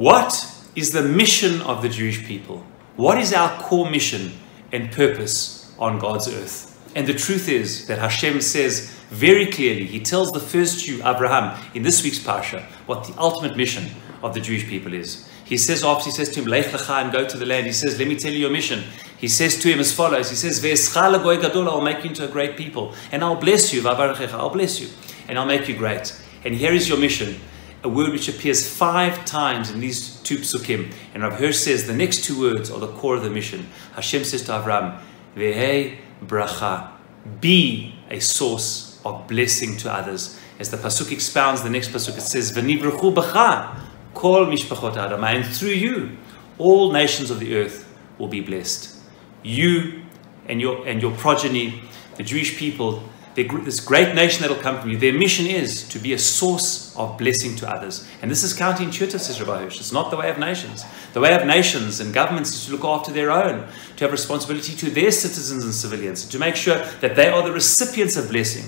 What is the mission of the Jewish people? What is our core mission and purpose on God's earth? And the truth is that Hashem says very clearly, He tells the first Jew, Avraham, in this week's Parsha, what the ultimate mission of the Jewish people is. He says, after He says to him, Lech, Lecha, and go to the land, He says, let me tell you your mission. He says to him as follows, He says, Ve'escha l'goy gadol, I'll make you into a great people, and I'll bless you, V'avarechecha, I'll bless you, and I'll make you great. And here is your mission, a word which appears 5 times in these 2 psukim. And Rav Hirsch says the next 2 words are the core of the mission. Hashem says to Avraham, Ve'hei bracha, be a source of blessing to others. As the pasuk expounds, the next pasuk it says, V'nivrechu b'cha, kol mishpachot Adam, and through you, all nations of the earth will be blessed. You and your progeny, the Jewish people, this great nation that will come from you, their mission is to be a source of blessing to others. And this is counterintuitive, says Rav Hirsch. It's not the way of nations. The way of nations and governments is to look after their own, to have responsibility to their citizens and civilians, to make sure that they are the recipients of blessing,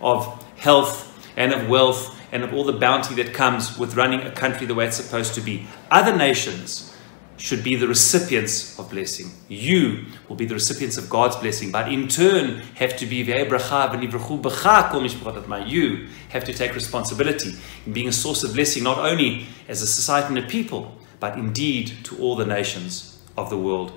of health and of wealth and of all the bounty that comes with running a country the way it's supposed to be. Other nations should be the recipients of blessing. You will be the recipients of God's blessing, but in turn have to be you have to take responsibility in being a source of blessing, not only as a society and a people, but indeed to all the nations of the world.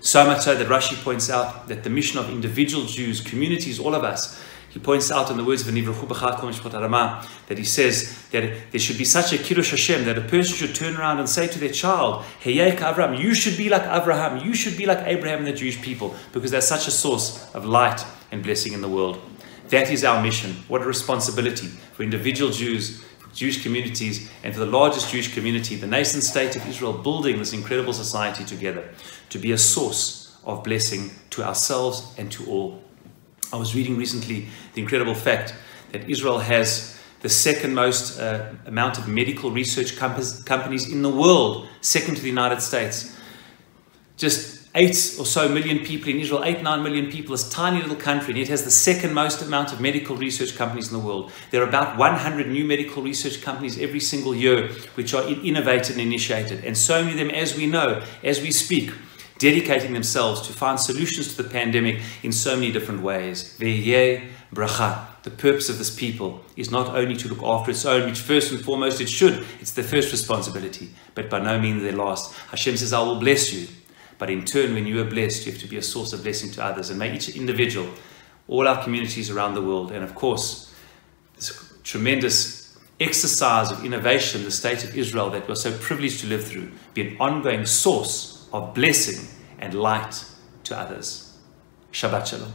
So much so that Rashi points out that the mission of individual Jews, communities, all of us, he points out in the words of that he says that there should be such a kiddush Hashem that a person should turn around and say to their child, Heyek Avraham, you should be like Avraham, you should be like Abraham and the Jewish people, because they're such a source of light and blessing in the world. That is our mission. What a responsibility for individual Jews, for Jewish communities, and for the largest Jewish community, the nation state of Israel, building this incredible society together, to be a source of blessing to ourselves and to all. I was reading recently the incredible fact that Israel has the second most amount of medical research companies in the world, second to the United States. Just 8 or so million people in Israel, 8-9 million people, this tiny little country, and it has the second most amount of medical research companies in the world. There are about 100 new medical research companies every single year which are innovated and initiated. And so many of them, as we know, as we speak, dedicating themselves to find solutions to the pandemic in so many different ways. Ve'yeh bracha. The purpose of this people is not only to look after its own, which first and foremost it should. It's the first responsibility, but by no means their last. Hashem says, I will bless you. But in turn, when you are blessed, you have to be a source of blessing to others. And may each individual, all our communities around the world, and of course, this tremendous exercise of innovation, the state of Israel that we're so privileged to live through, be an ongoing source of blessing and light to others. Shabbat Shalom.